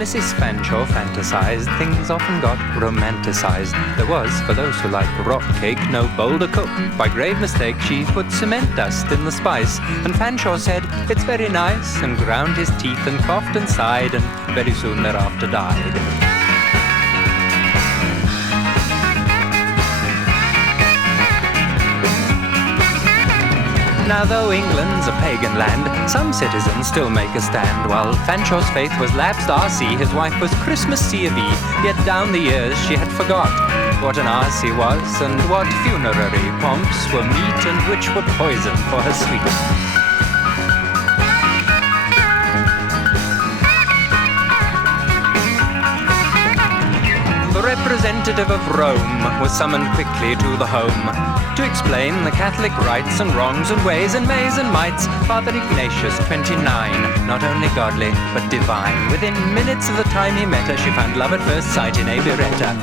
Mrs. Fanshawe fantasized, things often got romanticized. There was, for those who like rock cake, no bolder cook. By grave mistake, she put cement dust in the spice, and Fanshawe said, "It's very nice," and ground his teeth and coughed and sighed, and very soon thereafter died. Now, though England's a pagan land, some citizens still make a stand. While Fanshawe's faith was lapsed R.C., his wife was Christmas C of E. Yet down the years she had forgot what an R.C. was, and what funerary pomps were meat and which were poison for her suite. The representative of Rome was summoned quickly to the home to explain the Catholic rites and wrongs and ways and mays and mights. Father Ignatius, 29, not only godly but divine. Within minutes of the time he met her, she found love at first sight in a biretta.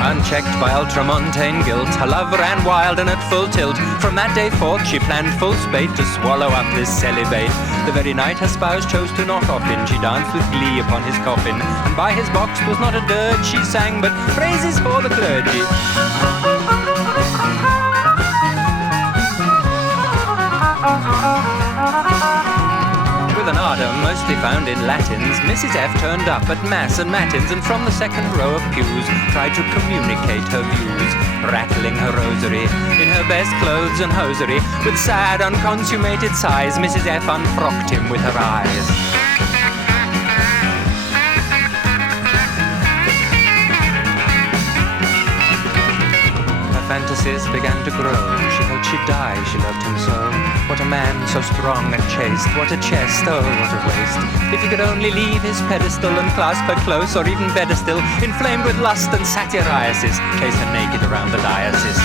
Unchecked by ultramontane guilt, her love ran wild and at full tilt. From that day forth she planned full spate to swallow up this celibate. The very night her spouse chose to knock off in, she danced with glee upon his coffin, and by his box was not a dirge she sang, but praises for the clergy. With an ardour mostly found in Latins, Mrs. F turned up at Mass and Matins, and from the second row of pews tried to communicate her views, rattling her rosary in her best clothes and hosiery. With sad, unconsummated sighs, Mrs. F unfrocked him with her eyes. Fantasies began to grow. She thought she'd die, she loved him so. What a man, so strong and chaste. What a chest, oh, what a waist. If he could only leave his pedestal and clasp her close, or even better still, inflamed with lust and satyriasis, chase her naked around the diocese.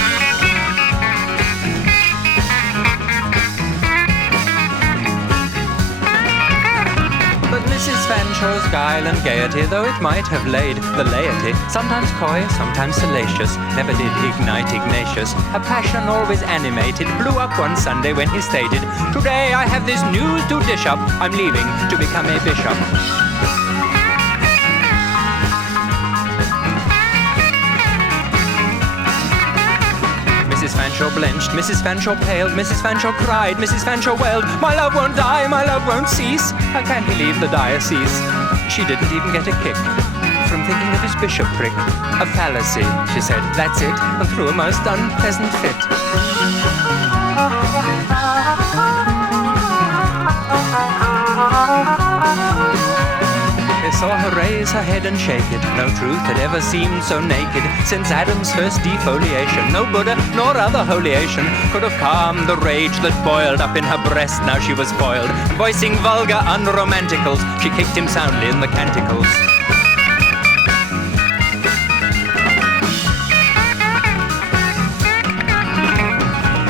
But Mrs. Fanshawe's guile and gaiety, though it might have laid the laity, sometimes coy, sometimes salacious, never did ignite Ignatius. Her passion, always animated, blew up one Sunday when he stated, "Today I have this news to dish up, I'm leaving to become a bishop." Mrs. Fanshawe blenched, Mrs. Fanshawe paled, Mrs. Fanshawe cried, Mrs. Fanshawe wailed, "My love won't die, my love won't cease. How can he leave the diocese?" She didn't even get a kick from thinking of his bishopric. A fallacy, she said, that's it, and threw a most unpleasant fit. They saw her raise her head and shake it. No truth had ever seemed so naked since Adam's first defoliation. No Buddha nor other holiation could have calmed the rage that boiled up in her breast. Now she was foiled, and voicing vulgar unromanticals, she kicked him soundly in the canticles.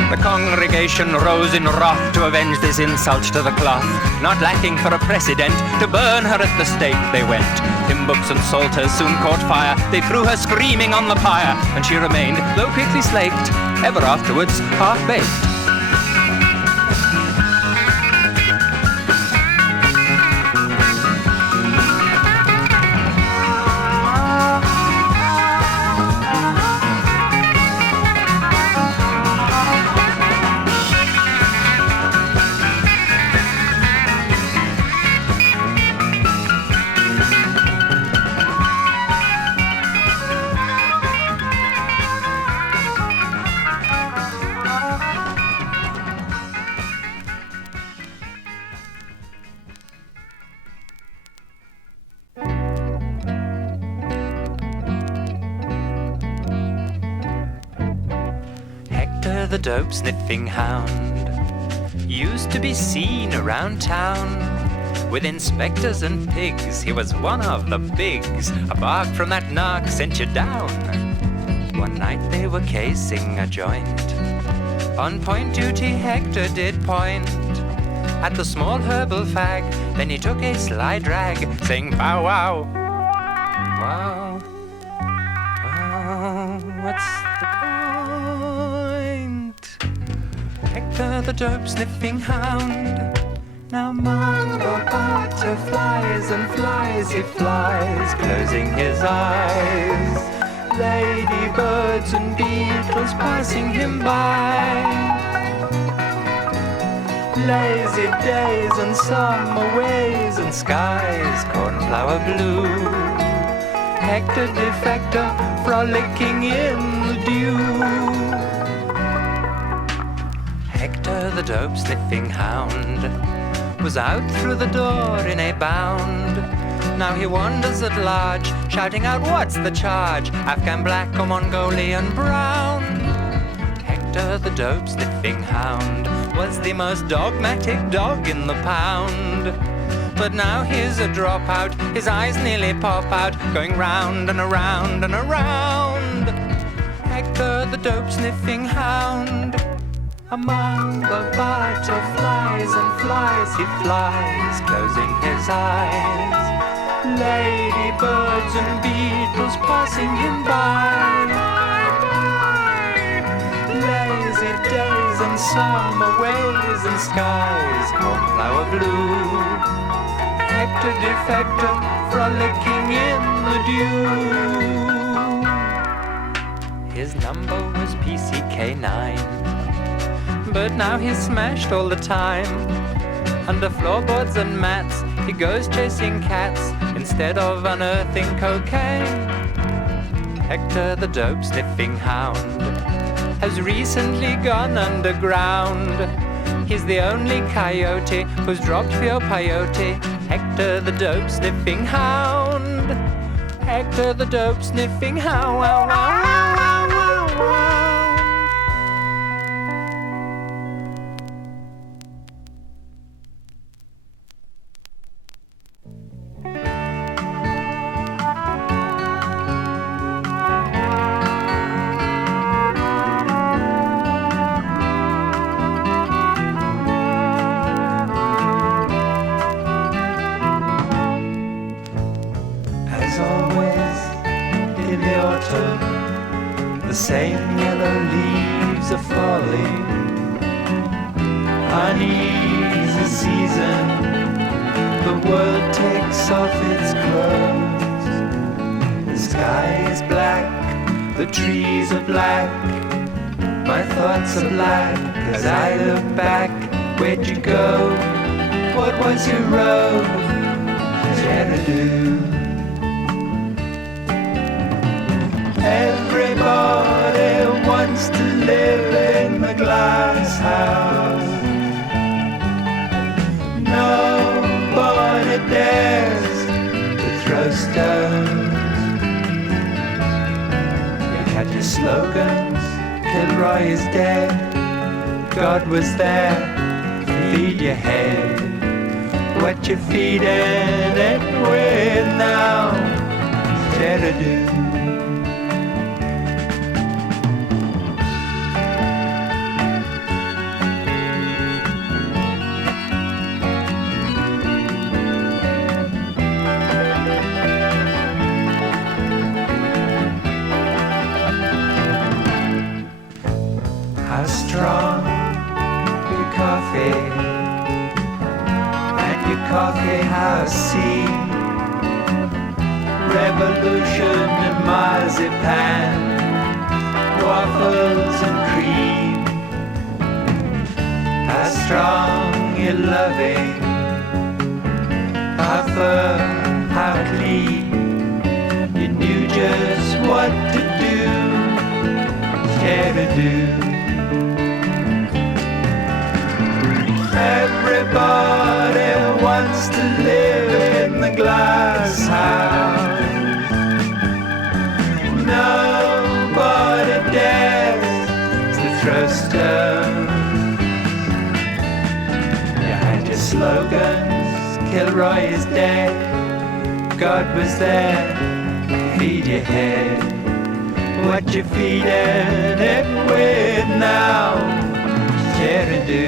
The congregation rose in wrath to avenge this insult to the cloth. Not lacking for a precedent, to burn her at the stake they went. Hymn books and psalters soon caught fire. They threw her screaming on the pyre, and she remained, though quickly slaked, ever afterwards half-baked. Hector the dope-sniffing hound used to be seen around town with inspectors and pigs. He was one of the bigs. A bark from that narc sent you down. One night they were casing a joint. On point duty Hector did point at the small herbal fag. Then he took a sly drag, saying bow wow. Wow, wow, what's the point? Hector the dope-sniffing hound. Now among the butterflies and flies he flies, closing his eyes. Ladybirds and beetles passing him by. Lazy days and summer ways and skies, cornflower blue. Hector defector frolicking in the dew. Hector the dope-sniffing hound was out through the door in a bound. Now he wanders at large, shouting out, "What's the charge? Afghan black or Mongolian brown?" Hector the dope-sniffing hound was the most dogmatic dog in the pound. But now he's a dropout, his eyes nearly pop out, going round and around and around. Hector the dope-sniffing hound. Among the butterflies and flies he flies, closing his eyes. Ladybirds and beetles passing him by. Lazy days and summer ways and skies, cornflower blue. Hector defector frolicking in the dew. His number was PCK9, but now he's smashed all the time. Under floorboards and mats, he goes chasing cats instead of unearthing cocaine. Hector the dope-sniffing hound has recently gone underground. He's the only coyote who's dropped pure peyote. Hector the dope-sniffing hound. Hector the dope-sniffing hound. Wow, wow, wow, wow, wow. The same yellow leaves are falling. Honey's a season, the world takes off its clothes. The sky is black, the trees are black, my thoughts are black as I look back. Where'd you go? What was your road? Xanadu. Everybody wants to live in the glass house. Nobody dares to throw stones. You had your slogans, Kilroy is dead, God was there, feed your head. What you feeding it with now? Xanadu. Strong your coffee and your coffee house sea. Revolution and marzipan, waffles and cream. How strong your loving, how firm, how clean. You knew just what to do, care to do. Everybody wants to live in the glass house. Nobody dares to throw stones. You had your slogans, Kilroy is dead, God was there, feed your head. What you feeding it with now? Care to do.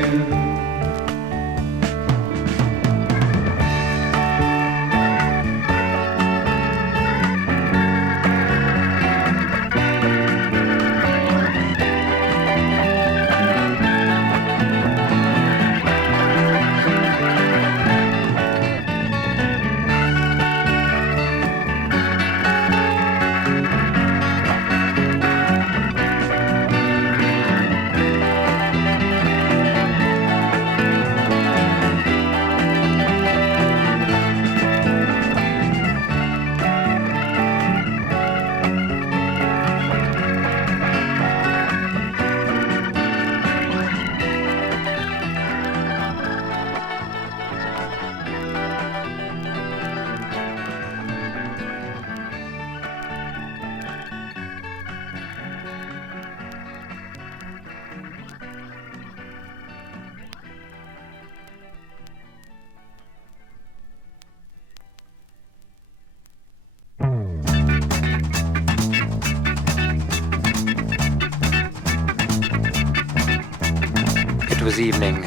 was evening.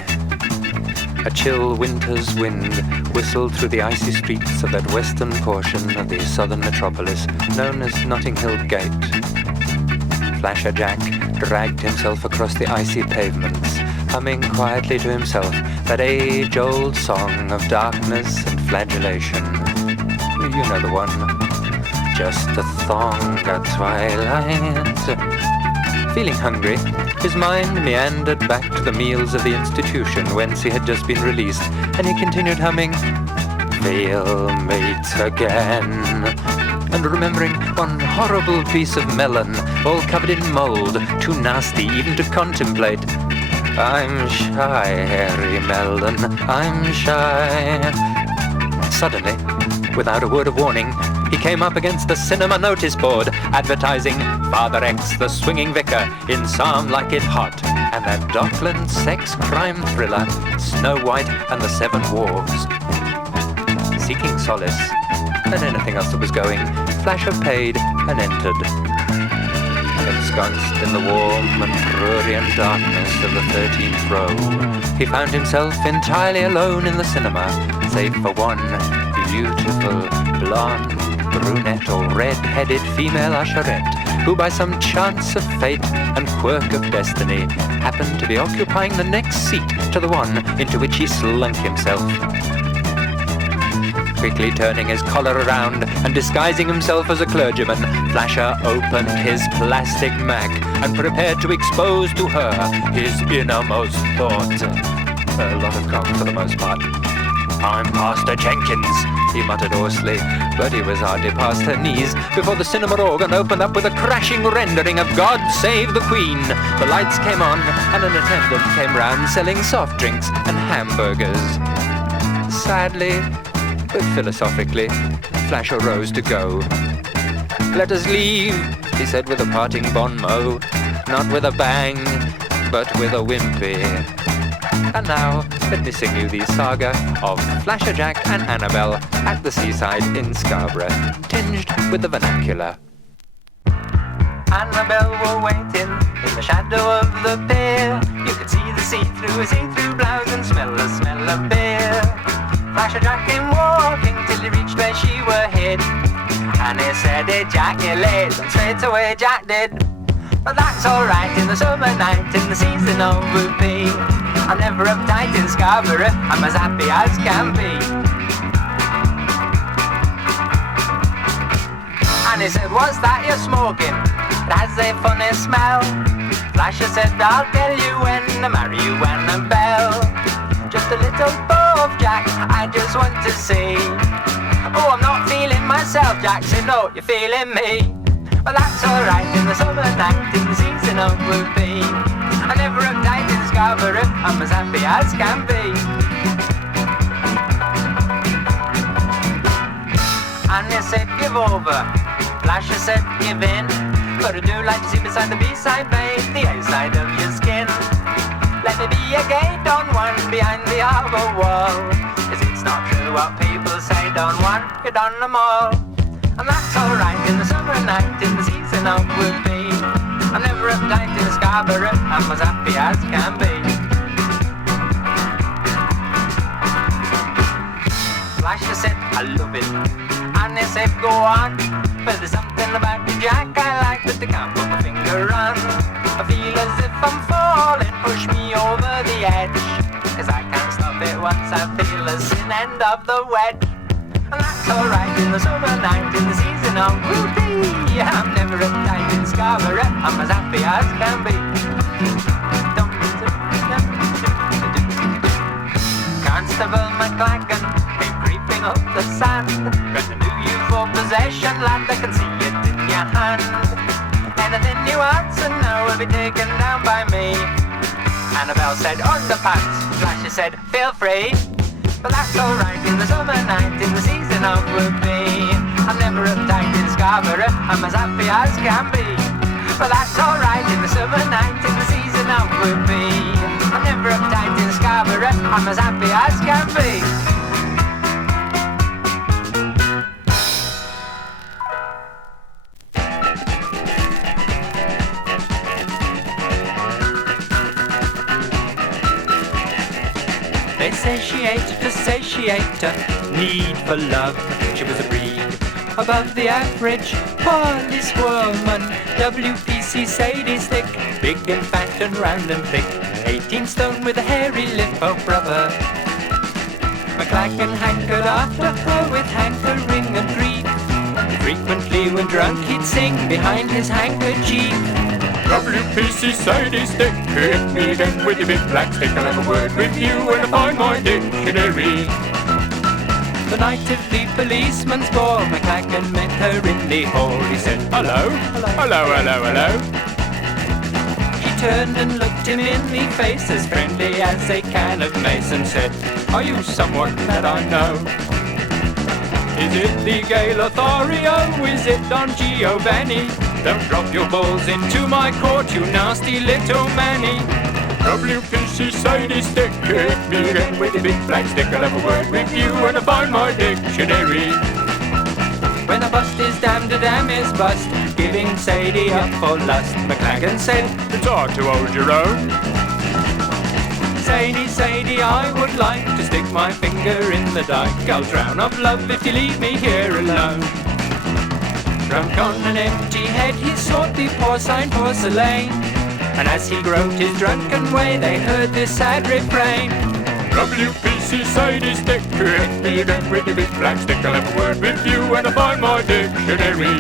A chill winter's wind whistled through the icy streets of that western portion of the southern metropolis known as Notting Hill Gate. Flasher Jack dragged himself across the icy pavements, humming quietly to himself that age-old song of darkness and flagellation. You know the one. Just a thong at twilight. Feeling hungry, his mind meandered back to the meals of the institution whence he had just been released, and he continued humming, "We'll meet again," and remembering one horrible piece of melon, all covered in mould, too nasty even to contemplate. "I'm shy, hairy melon, I'm shy." Suddenly, without a word of warning, he came up against the cinema notice board advertising Father X, the swinging vicar, in Psalm Like It Hot, and that Dockland sex crime thriller, Snow White and the Seven Dwarfs. Seeking solace, and anything else that was going, Flasher paid and entered. Ensconced in the warm and prurient darkness of the 13th row, he found himself entirely alone in the cinema, save for one beautiful, blonde, brunette or red-headed female usherette, who by some chance of fate and quirk of destiny happened to be occupying the next seat to the one into which he slunk himself. Quickly turning his collar around and disguising himself as a clergyman, Flasher opened his plastic Mac and prepared to expose to her his innermost thought. A lot of cock for the most part. "I'm Pastor Jenkins," he muttered hoarsely, but he was hardly past her knees before the cinema organ opened up with a crashing rendering of God Save the Queen. The lights came on and an attendant came round selling soft drinks and hamburgers. Sadly, but philosophically, Flasher rose to go. "Let us leave," he said with a parting bon mot, not with a bang, but with a whimpy. And now, let me sing you the saga of Flasher Jack and Annabelle at the Seaside in Scarborough, tinged with the vernacular. Annabelle were waiting in the shadow of the pier. You could see the see-through blouse and smell the smell of beer. Flasher Jack came walking till he reached where she were hid, and he said ejaculate, and straight away Jack did. But that's alright in the summer night, in the season of W.P.C. I'm never uptight in Scarborough, I'm as happy as can be. And he said, "What's that you're smoking? It has a funny smell." Flasher said, "I'll tell you when I marry you, Annabelle. Just a little puff, Jack, I just want to see." "Oh, I'm not feeling myself," Jack said. "No, you're feeling me." But that's alright in the summer night, in the season of W.P.C. I'm never uptight in Scarborough, I'm as happy as can be. And he said, "Give over." Flasher said, "Give in." But I do like to see beside the B-side, babe, the A-side of your skin. Let me be a gay Don Juan behind the harbour wall, 'cause it's not true what people say, Don Juan, you done them all. And that's alright in the summer night, in the season of W.P.C. I'm never uptight in Scarborough, I'm as happy as can be. Flasher said, "I love it." And he said, "Go on." But there's something about you, Jack, I like that I can't put my finger on. I feel as if I'm falling, push me over the edge, 'cause I can't stop it once I feel the thin end of the wedge. And that's alright in the summer night, in the season of W.P.C. I'm never uptight in Scarborough, I'm as happy as can be. Constable MacLagan came creeping up the sand. Got a new you for possession, lad, I can see it in your hand. Anything you answer now will be taken down by me. Annabelle said, "Underpants." Flasher said, "Feel free." But that's alright in the summer night, in the season of W.P.C. I'm never uptight in Scarborough, I'm as happy as can be. But that's alright in the summer night, in the season of W.P.C. I'm never uptight in Scarborough, I'm as happy as can be. satiate to satiate her need for love. She was a breed above the average policewoman. W.P.C. Sadie's thick, big and fat and round and thick, 18 stone with a hairy lip, oh brother. MacLagan hankered after her with hankering and grief. Frequently when drunk he'd sing behind his handkerchief. W.P.C. Sadie's thick, hit me again with your big black stick. I'll have a word with you when I find my dictionary. The night of the policeman's ball, MacLagan met her in the hall. He said, "Hello, Hello, hello, hello. She turned and looked him in the face, as friendly as a can of mace, and said, "Are you someone that I know? Is it the gay Lothario? Is it Don Giovanni? Don't drop your balls into my court, you nasty little manny." W.P.C. Sadie's thick, hit me again with your big black stick. I'll have a word with you when I find my dictionary. When a bust is damned, a dam is bust, giving Sadie up for lust. MacLagan said, It's hard to hold your own. "Sadie, Sadie, I would like to stick my finger in the dike. I'll drown of love if you leave me here alone." Drunk on an empty head, he sought the porcine porcelain, and as he groped his drunken way, they heard this sad refrain. W.P.C. Sadie's thick, hit me again with your big black stick. I'll have a word with you when I find my dictionary.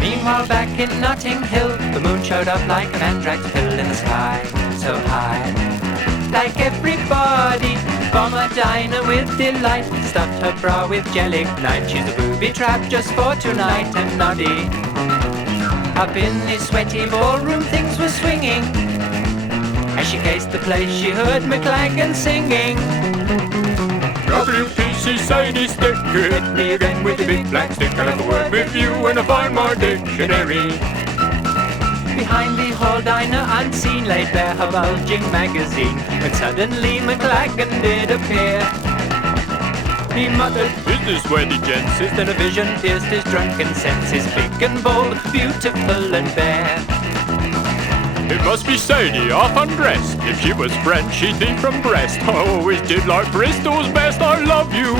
Meanwhile back in Notting Hill, the moon showed up like an anthrax pill in the sky, so high. Like everybody, Bomber Dina with delight stuffed her bra with jelly night. She's a booby trap just for tonight and noddy. Up in the sweaty ballroom things were swinging. As she cased the place she heard MacLagan singing. W.P.C. Sadie's thick, hit me again with your big black stick. I'll have a word with you when I find my dictionary. Behind the hall diner unseen laid bare her bulging magazine, when suddenly MacLagan did appear. He muttered, Is this where the gents is? then a vision pierced his drunken senses, big and bold, beautiful and bare. It must be Sadie, half undressed. If she was French, she'd be from Brest. I always did like Bristol's best, I love you.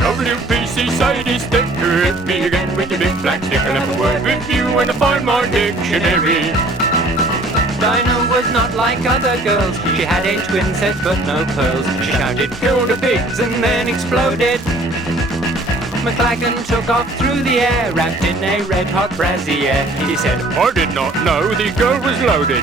W.P.C. Sadie's thick, hit me again with your big black stick. I'll have a word with you when I find my dictionary. Dinah was not like other girls. She had a twin set but no pearls. She shouted, "Kill the pigs," and then exploded. MacLagan took off through the air, wrapped in a red-hot brassiere. He said, I did not know the girl was loaded.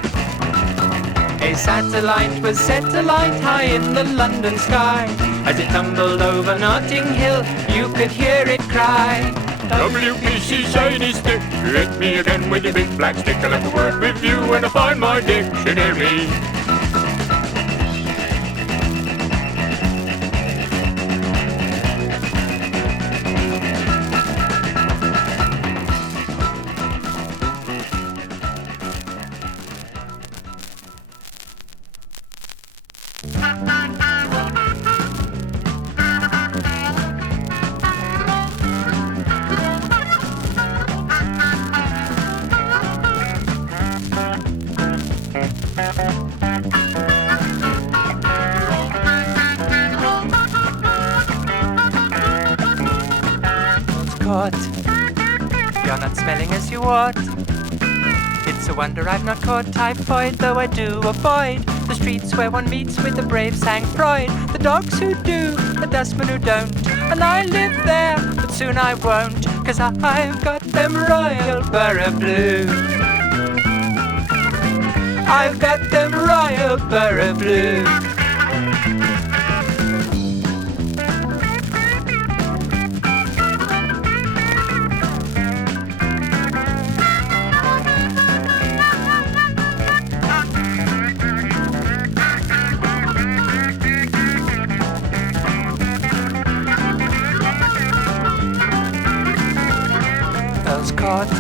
A satellite was set alight high in the London sky. As it tumbled over Notting Hill, you could hear it cry. W.P.C. Sadie's thick, hit me again with your big black stick. I'll have a word with you when I find my dictionary. Caught. You're not smelling as you ought. It's a wonder I've not caught typhoid, though I do avoid the streets where one meets with the brave sang Freud. The dogs who do, the dustmen who don't, and I live there, but soon I won't, 'cause I've got them royal borough blues. I've got them royal borough blues. Caught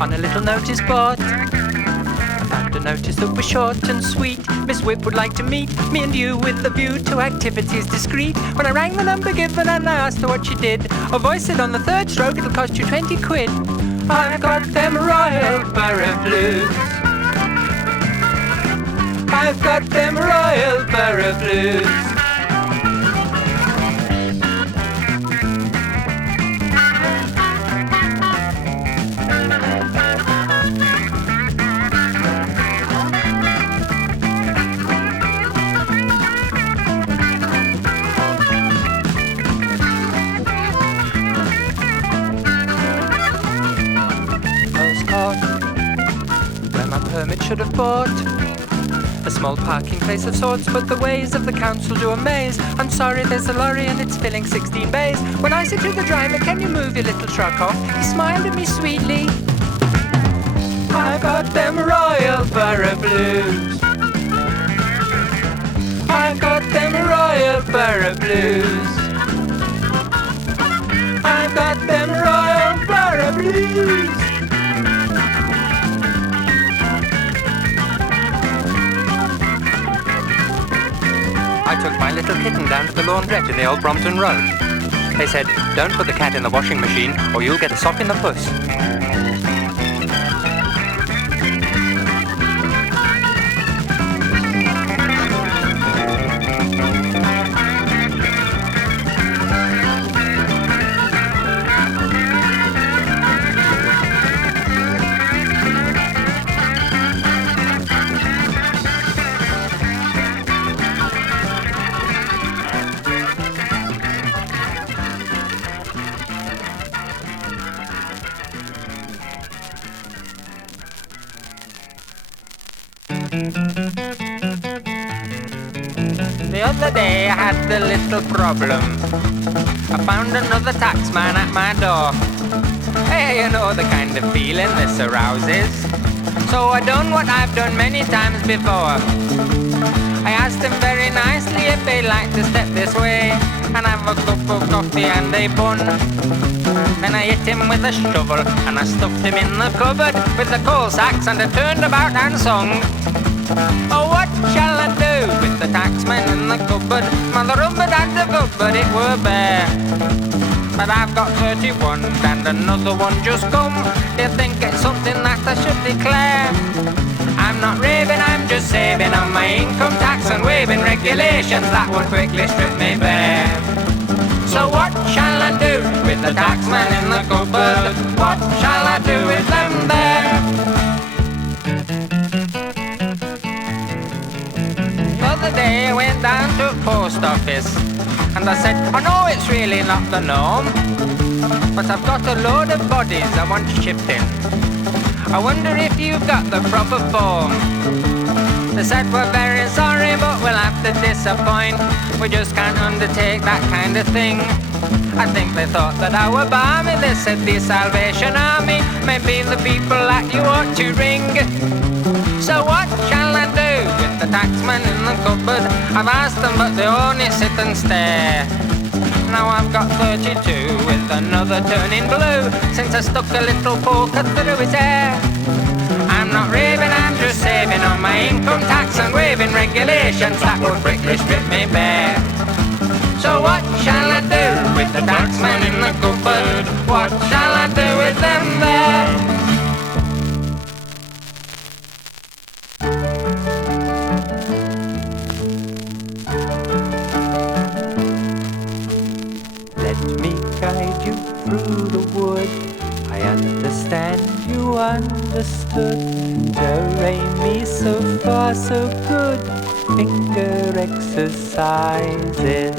on a little notice board. I found a a notice that was short and sweet. Miss Whip would like to meet me and you with a view to activities discreet. When I rang the number given and I asked her what she did, a voice said on the third stroke it'll cost you 20 quid. I've got them Royal Borough blues. I've got them Royal Borough blues. Permit should have bought a small parking place of sorts, but the ways of the council do amaze. I'm sorry, there's a lorry and it's filling 16 bays. When I said to the driver, can you move your little truck off, he smiled at me sweetly. I got them Royal Borough blues. I got them Royal Borough blues. I got them Royal Borough blues. I took my little kitten down to the laundrette in the old Brompton Road. They said, don't put the cat in the washing machine or you'll get a sock in the puss. The other day I had a little problem. I found another taxman at my door. Hey, you know the kind of feeling this arouses. So I done what I've done many times before. I asked him very nicely if he'd like to step this way and have a cup of coffee and a bun. Then I hit him with a shovel and I stuffed him in the cupboard with the coal sacks and I turned about and sung. Oh, what shall I do with the taxman in the cupboard? Mother rubbered at the cupboard, it were bare. But I've got 31 and another one just come. They think it's something that I should declare. I'm not raving, I'm just saving on my income tax and waiving regulations that would quickly strip me bare. So what shall I do with the taxman in the cupboard? What shall I do with them there? The other day I went down to a post office and I said, I know it's really not the norm, but I've got a load of bodies I want shipped in. I wonder if you've got the proper form. They said, we're very sorry, but we'll have to disappoint. We just can't undertake that kind of thing. I think they thought that I were balmy. They said the Salvation Army may be the people that you ought to ring. So what shall I do with the taxman in the cupboard? I've asked them, but they only sit and stare. Now I've got 32 with another turning blue since I stuck a little poker through his hair. I'm not raving, I'm just saving on my income tax and waiving regulations that would quickly strip me bare. So what shall I do with the taxman in the cupboard? What shall I do with them there? Through the wood, I understand you understood. Do, re, mi, so far so good. Finger exercises.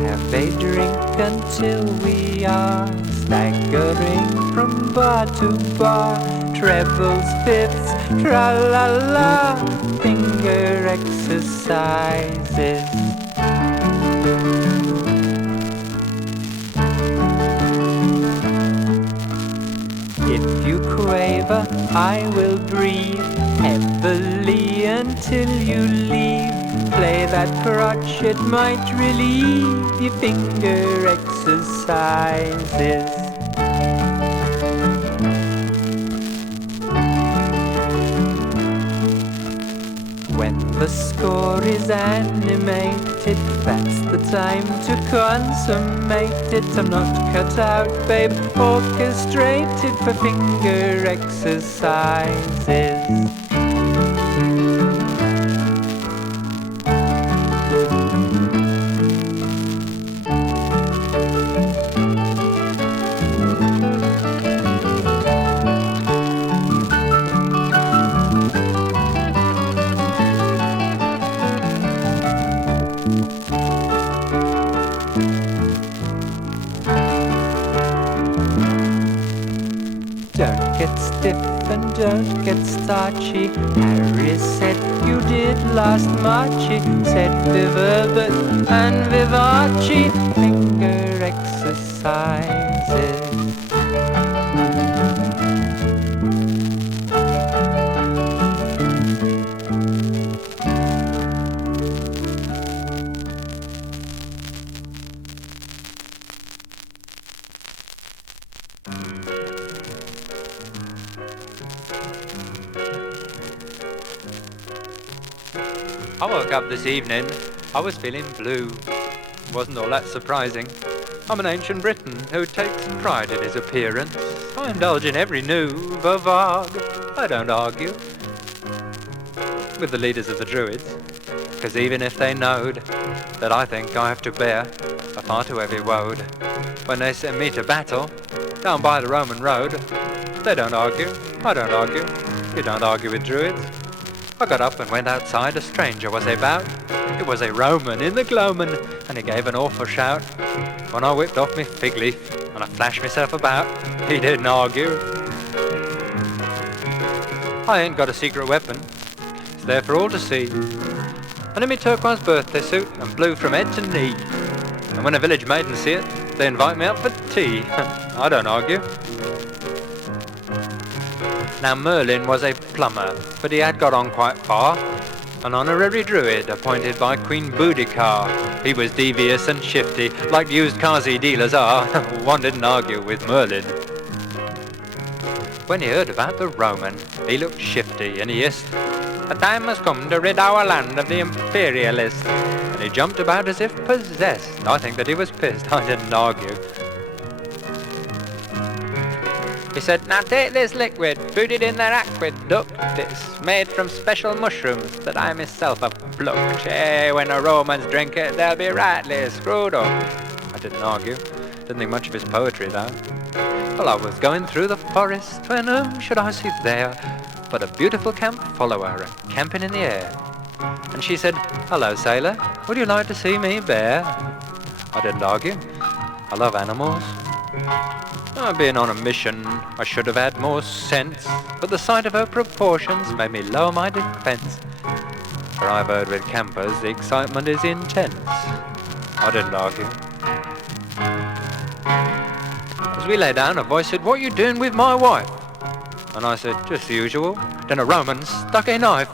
Have a drink until we are staggering from bar to bar. Trebles, fifths, tra-la-la. Finger exercises. If you quaver, I will breathe heavily until you leave. play that crotch, it might relieve your finger exercises. When the score is animated, that's the time to consummate it. I'm not cut out, babe, orchestrated for finger exercises. Stiff and don't get starchy. Harry said you did last Marchy. Said Viva and Vivace. Finger exercises. I woke up this evening, I was feeling blue. Wasn't all that surprising. I'm an ancient Briton who takes pride in his appearance. I indulge in every new vogue. I don't argue with the leaders of the Druids, because even if they knowed that I think I have to bear a far too heavy load, when they send me to battle down by the Roman road, they don't argue. I don't argue. You don't argue with Druids. I got up and went outside. A stranger was about. It was a Roman in the gloamin', and he gave an awful shout. When I whipped off me fig leaf and I flashed myself about, he didn't argue. I ain't got a secret weapon. It's there for all to see. And in me turquoise birthday suit and blue from head to knee. And when a village maiden see it, they invite me up for tea. I don't argue. Now Merlin was a plumber, but he had got on quite far. An honorary druid appointed by Queen Boudicar. He was devious and shifty, like used carsy dealers are. One didn't argue with Merlin. When he heard about the Roman, he looked shifty and he hissed, "A time has come to rid our land of the imperialists." And he jumped about as if possessed. I think that he was pissed. I didn't argue. He said, "Now take this liquid, put it in their aqueduct. It's made from special mushrooms that I myself have plucked. Hey, when the Romans drink it, they'll be rightly screwed up." I didn't argue. Didn't think much of his poetry, though. Well, I was going through the forest when whom should I see there but a beautiful camp follower camping in the air. And she said, "Hello, sailor, would you like to see me bear?" I didn't argue. I love animals. Being on a mission, I should have had more sense, but the sight of her proportions made me lower my defence. For I've heard with campers the excitement is intense. I didn't argue. As we lay down, a voice said, "What are you doing with my wife?" And I said, "Just the usual." Then a Roman stuck a knife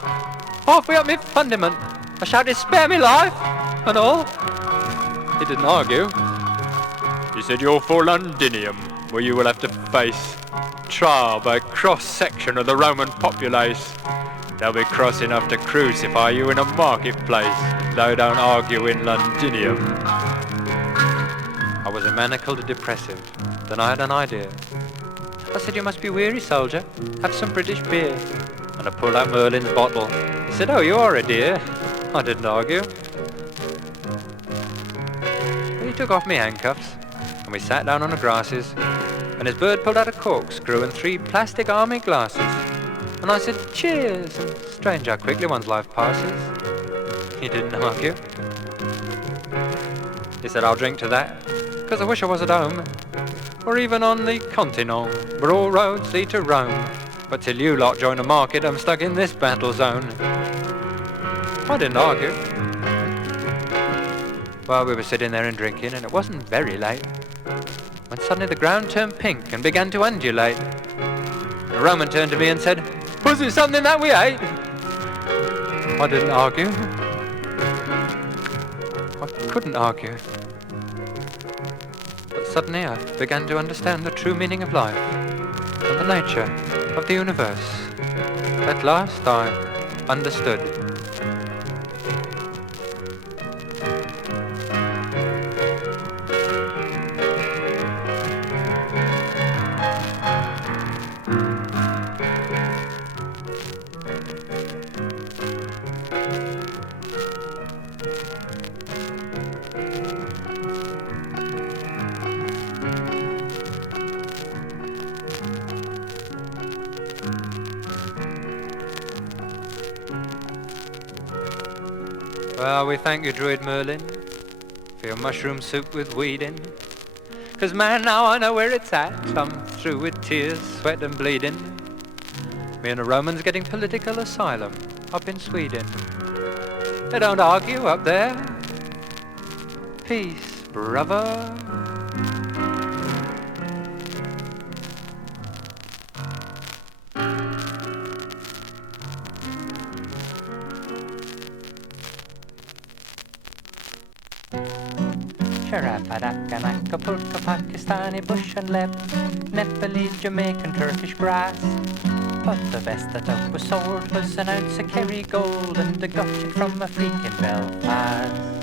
halfway up me fundament. I shouted, "Spare me life!" and all. He didn't argue. He said, "You're for Londinium, where you will have to face trial by cross-section of the Roman populace. They'll be cross enough to crucify you in a marketplace, though don't argue in Londinium." I was a manacled depressive. Then I had an idea. I said, "You must be weary, soldier. Have some British beer." And I pulled out Merlin's bottle. He said, "Oh, you are a dear." I didn't argue. He took off me handcuffs, and we sat down on the grasses, and his bird pulled out a corkscrew and 3 plastic army glasses. And I said, "Cheers," and strange how quickly one's life passes. He didn't argue. He said, "I'll drink to that, 'cause I wish I was at home, or even on the continent, where all roads lead to Rome. But till you lot join the market, I'm stuck in this battle zone." I didn't argue. Well, we were sitting there and drinking, and it wasn't very late, when suddenly the ground turned pink and began to undulate. The Roman turned to me and said, "Was it something that we ate?" I didn't argue. couldn't argue. But suddenly I began to understand the true meaning of life and the nature of the universe. At last I understood. Well, we thank you, Druid Merlin, for your mushroom soup with weed in. 'Cause man, now I know where it's at. I'm through with tears, sweat and bleeding. Me and the Romans getting political asylum up in Sweden. They don't argue up there. Peace, brother. Sharafadaka, Purka, Pakistani, bush and leb, Nepalese, Jamaican, Turkish grass. But the best that up was sold was an ounce of Kerrygold and a gutchin from a freak in Belfast.